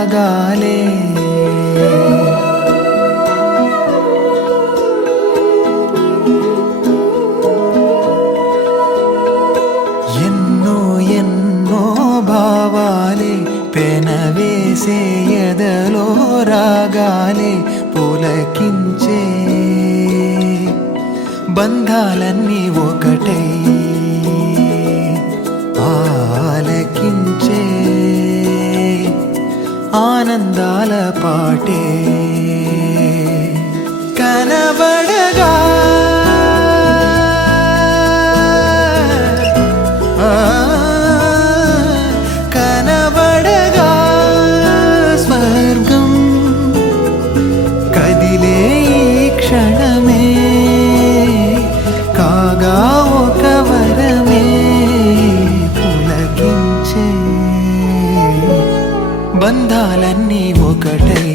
రాగాలే ఎన్నో ఎన్నో భావాలే పెనవేసే ఎదలో రాగాలే పులకించే బంధాలన్నీ ఒకటై ఆలకించే ఆనందాల పాటే కనబడగా కనబడగా స్వర్గం కదిలే ఈ క్షణమే కాగా ఒక వరమే పులకించే బంధాలన్నీ ఒకటై